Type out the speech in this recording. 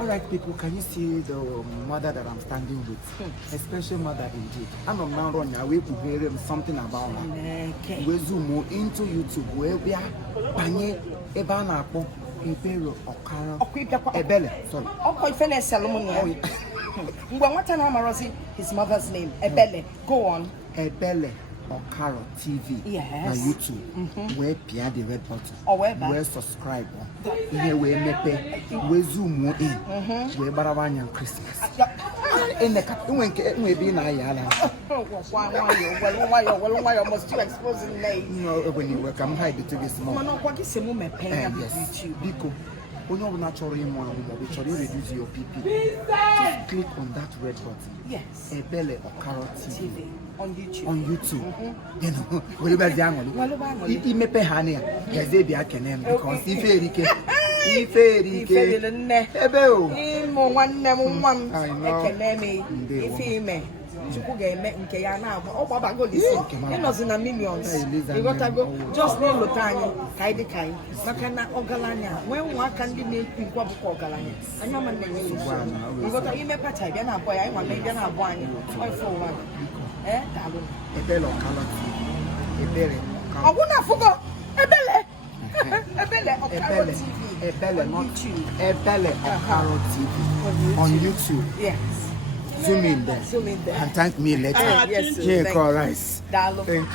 All right, people, can you see the mother that I'm standing with? A special mother indeed. I'm now running away to hear something about her. We zoom into YouTube where we are Panye Ebana Imperial Okaro Ebele. Sorry. Okay, Salomon. What time his mother's name? Ebele. Go on. Ebele. Okaro TV yes. on YouTube. Where Pia the red button. Where subscribe. Here we mepe. We zoom in. Where Baravanian Christmas. In the cat, we be na yala. Why almost too exposing name? No, when you welcome hide it to this moment. What is a moment paying YouTube? Because when you're naturally more, which will reduce your PP. Just click on that red button. Yes. Ebele Okaro TV. On YouTube. On YouTube. You know, whatever the angle. If you make a honey, there's a be a can because if Imo one nke ya na agba ọgbaba go listen ịnọzi na millions ịghọtago just n'elu tanya kaidi kai maka na ọgaranya nwee ụmụaka ndị na-ekwu nkwa bụkwa ọgaranya anya ma na-enye ịghọta ime pacha bịa na abụọ ya ịnwa bịa na abụọ anyị daalụ Ebele Okaro TV Ebele ọgwụ na afụgo Ebele Okaro TV Ebele not Ebele Okaro TV on YouTube. Yes. Zoom in there. And thank me later. Yes, Here, rice. Thank